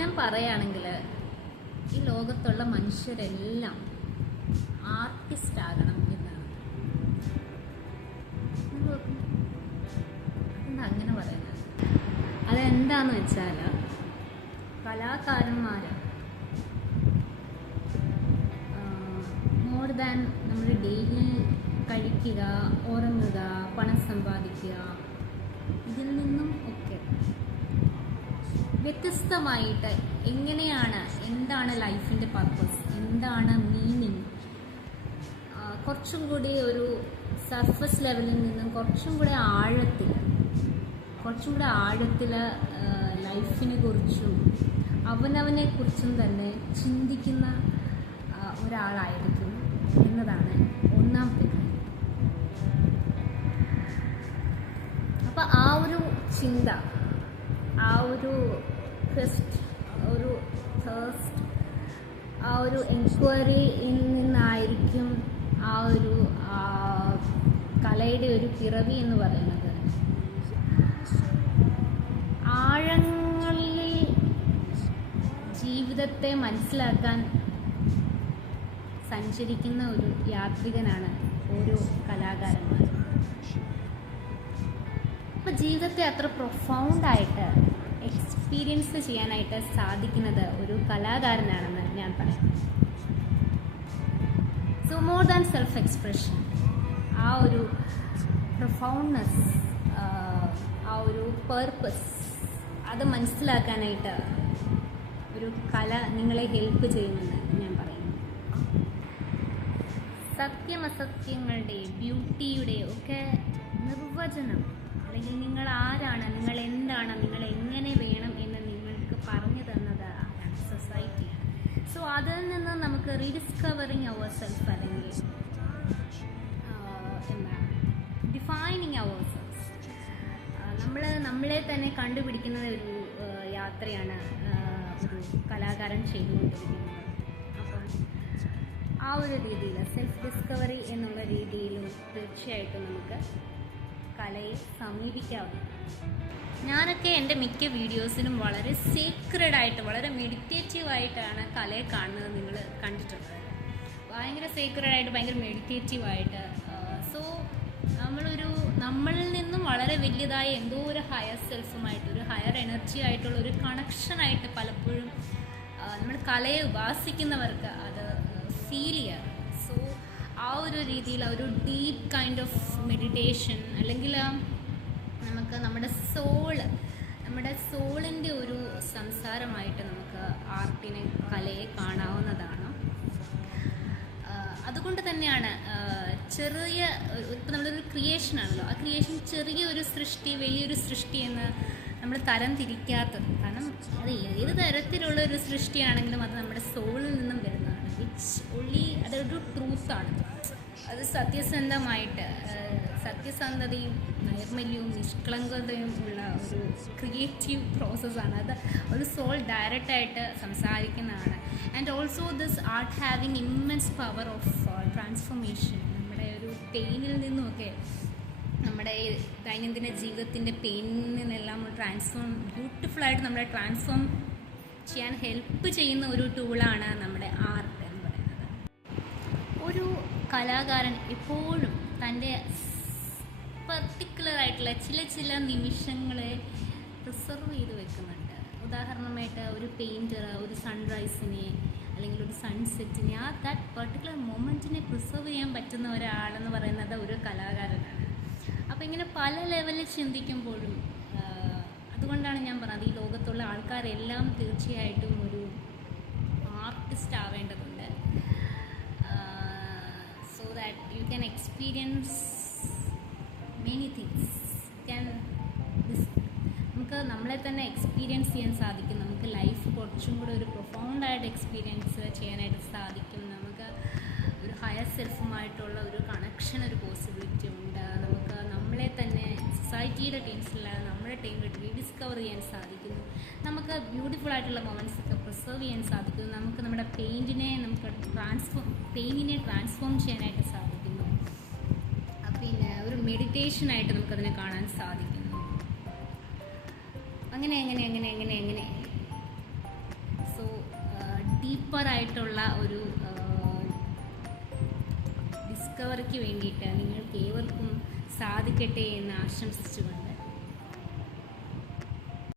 ഞാൻ പറയുകയാണെങ്കിൽ ഈ ലോകത്തുള്ള മനുഷ്യരെല്ലാം ആർട്ടിസ്റ്റ് ആകണം എന്നാണ്. എന്താ അങ്ങനെ പറയുന്നത്? അതെന്താന്ന് വെച്ചാൽ കലാകാരന്മാർ മോർ ദാൻ നമ്മൾ ഡെയിലി കഴിക്കുക, ഉറങ്ങുക, പണം സമ്പാദിക്കുക, ഇതിൽ നിന്നും ഒക്കെ വ്യത്യസ്തമായിട്ട് എന്താണ് ലൈഫിൻ്റെ പർപ്പസ്, എന്താണ് മീനിങ്, കുറച്ചും കൂടി ഒരു സർഫസ് ലെവലിൽ നിന്നും കുറച്ചും കൂടെ ആഴത്തിൽ ലൈഫിനെ കുറിച്ചും അവനവനെ കുറിച്ചും തന്നെ ചിന്തിക്കുന്ന ഒരാളായിരിക്കും എന്നതാണ് ഒന്നാമത്തെ കാര്യം. അപ്പം ആ ഒരു ചിന്ത, ആ ഒരു ക്വസ്റ്റ്, ഒരു തേഴ്സ്റ്റ്, ആ ഒരു എൻക്വയറിയിൽ നിന്നായിരിക്കും ആ ഒരു കലയുടെ ഒരു പിറവി എന്ന് പറയുന്നത്. ആഴങ്ങളിൽ ജീവിതത്തെ മനസ്സിലാക്കാൻ സഞ്ചരിക്കുന്ന ഒരു യാത്രികനാണ് ഓരോ കലാകാരന്മാർ. അപ്പോൾ ജീവിതത്തെ അത്ര പ്രൊഫൗണ്ടായിട്ട് എക്സ്പീരിയൻസ് ചെയ്യാനായിട്ട് സാധിക്കുന്നത് ഒരു കലാകാരനാണെന്ന് ഞാൻ പറയും. So more than self expression, ആ ഒരു പ്രൊഫൗണ്ട്നെസ്, ആ ഒരു പേർപ്പസ്, അത് മനസ്സിലാക്കാനായിട്ട് ഒരു കല നിങ്ങളെ ഹെൽപ്പ് ചെയ്യുമെന്ന് ഞാൻ പറയുന്നു. സത്യമസത്യങ്ങളുടെ, ബ്യൂട്ടിയുടെ ഒക്കെ നിർവചനം, അല്ലെങ്കിൽ നിങ്ങൾ ആരാണ്, നിങ്ങൾ എന്താണ്, നിങ്ങൾ എങ്ങനെ വേണം എന്ന് നിങ്ങൾക്ക് പറഞ്ഞു തന്നത് ആരാണ്? സൊസൈറ്റിയാണ്. സോ അതിൽ നിന്ന് നമുക്ക് റീഡിസ്കവറിങ് അവർ സെൽഫ്, അല്ലെങ്കിൽ എന്താണ് ഡിഫൈനിങ് അവർ സെൽഫ്, നമ്മളെ തന്നെ കണ്ടുപിടിക്കുന്ന ഒരു യാത്രയാണ് ഒരു കലാകാരൻ ചെയ്തുകൊണ്ടിരിക്കുന്നത്. അപ്പം ആ ഒരു രീതിയിൽ സെൽഫ് ഡിസ്കവറി എന്നുള്ള രീതിയിലും തീർച്ചയായിട്ടും നമുക്ക് കലയെ സമീപിക്കാവുന്നതാണ്. ഞാനൊക്കെ എൻ്റെ മിക്ക വീഡിയോസിനും വളരെ സീക്രഡായിട്ട്, വളരെ മെഡിറ്റേറ്റീവായിട്ടാണ് കലയെ കാണുന്നത്. നിങ്ങൾ കണ്ടിട്ടുള്ളത് ഭയങ്കര സീക്രഡായിട്ട്, ഭയങ്കര മെഡിറ്റേറ്റീവായിട്ട്. സോ നമ്മളിൽ നിന്നും വളരെ വലിയതായ എന്തോ ഒരു ഹയർ സെൽഫുമായിട്ട്, ഒരു ഹയർ എനർജി ആയിട്ടുള്ള ഒരു കണക്ഷനായിട്ട് പലപ്പോഴും നമ്മൾ കലയെ ഉപാസിക്കുന്നവർക്ക് അത് ഫീൽ ചെയ്യാറ്. സോ ആ ഒരു രീതിയിൽ ഒരു ഡീപ്പ് കൈൻഡ് ഓഫ് മെഡിറ്റേഷൻ, അല്ലെങ്കിൽ നമുക്ക് നമ്മുടെ സോളിൻ്റെ ഒരു സംസാരമായിട്ട് നമുക്ക് ആർട്ടിനെ, കലയെ കാണാവുന്നതാണ്. അതുകൊണ്ട് തന്നെയാണ് ഇപ്പം നമ്മളൊരു ക്രിയേഷനാണല്ലോ, ആ ക്രിയേഷൻ ചെറിയൊരു സൃഷ്ടി, വലിയൊരു സൃഷ്ടി എന്ന് നമ്മൾ തരം തിരിക്കാത്തത്. കാരണം അത് ഏത് തരത്തിലുള്ള ഒരു സൃഷ്ടിയാണെങ്കിലും അത് നമ്മുടെ സോളിൽ നിന്നും വരുന്നതാണ്. അതൊരു ട്രൂത്താണ്. അത് സത്യസന്ധതയും നൈർമല്യവും നിഷ്കളങ്കതയും ഉള്ള ഒരു ക്രിയേറ്റീവ് പ്രോസസ്സാണ്. അത് ഒരു സോൾ ഡയറക്റ്റായിട്ട് സംസാരിക്കുന്നതാണ്. And also this art having immense power of transformation. നമ്മുടെ ഒരു പെയിനിൽ നിന്നുമൊക്കെ, നമ്മുടെ ദൈനംദിന ജീവിതത്തിൻ്റെ പെയിനിൽ നിന്നെല്ലാം ബ്യൂട്ടിഫുള്ളായിട്ട് നമ്മളെ ട്രാൻസ്ഫോം ചെയ്യാൻ ഹെൽപ്പ് ചെയ്യുന്ന ഒരു ടൂളാണ് നമ്മുടെ ആർട്ട് എന്ന് പറയുന്നത്. ഒരു കലാകാരൻ എപ്പോഴും തൻ്റെ പർട്ടിക്കുലറായിട്ടുള്ള ചില നിമിഷങ്ങളെ പ്രിസർവ് ചെയ്ത് വെക്കുന്നുണ്ട്. ഉദാഹരണമായിട്ട് ഒരു പെയിൻറ്റർ ഒരു സൺറൈസിനെ അല്ലെങ്കിൽ ഒരു സൺസെറ്റിനെ, ദാറ്റ് പർട്ടിക്കുലർ മൊമെൻറ്റിനെ പ്രിസർവ് ചെയ്യാൻ പറ്റുന്ന ഒരാളെന്ന് പറയുന്നത് ഒരു കലാകാരനാണ്. അപ്പോൾ ഇങ്ങനെ പല ലെവലിൽ ചിന്തിക്കുമ്പോഴും, അതുകൊണ്ടാണ് ഞാൻ പറഞ്ഞത് ഈ ലോകത്തുള്ള ആൾക്കാരെല്ലാം തീർച്ചയായിട്ടും ഒരു ആർട്ടിസ്റ്റ് ആവേണ്ടതുണ്ട്. So that you can experience many things. നമുക്ക് നമ്മളെ തന്നെ എക്സ്പീരിയൻസ് ചെയ്യാൻ സാധിക്കും. നമുക്ക് ലൈഫ് കുറച്ചും കൂടെ ഒരു പ്രൊഫൗണ്ടായിട്ട് എക്സ്പീരിയൻസ് ചെയ്യാനായിട്ട് സാധിക്കും. നമുക്ക് ഒരു ഹയർ സെൽഫുമായിട്ടുള്ള ഒരു കണക്ഷൻ, ഒരു പോസിബിലിറ്റി ഉണ്ട്. നമുക്ക് നമ്മളെ തന്നെ സൊസൈറ്റിയുടെ ടീംസില്ലാതെ നമ്മുടെ ടീമിൽ റീഡിസ്കവർ ചെയ്യാൻ സാധിക്കുന്നു. നമുക്ക് ബ്യൂട്ടിഫുൾ ആയിട്ടുള്ള മൊമെൻറ്റ്സ് ഒക്കെ പ്രിസർവ് ചെയ്യാൻ സാധിക്കുന്നു. നമുക്ക് നമ്മുടെ പെയിനിനെ ട്രാൻസ്ഫോം ചെയ്യാനായിട്ട് സാധിക്കുന്നു. പിന്നെ ഒരു മെഡിറ്റേഷനായിട്ട് നമുക്കതിനെ കാണാൻ സാധിക്കുന്നു. അങ്ങനെ ഡീപ്പറായിട്ടുള്ള ഒരു ഡിസ്കവറിക്ക് വേണ്ടിയിട്ട് നിങ്ങൾക്ക് ഏവർക്കും സാധിക്കട്ടെ എന്ന് ആശംസിച്ചുകൊണ്ട്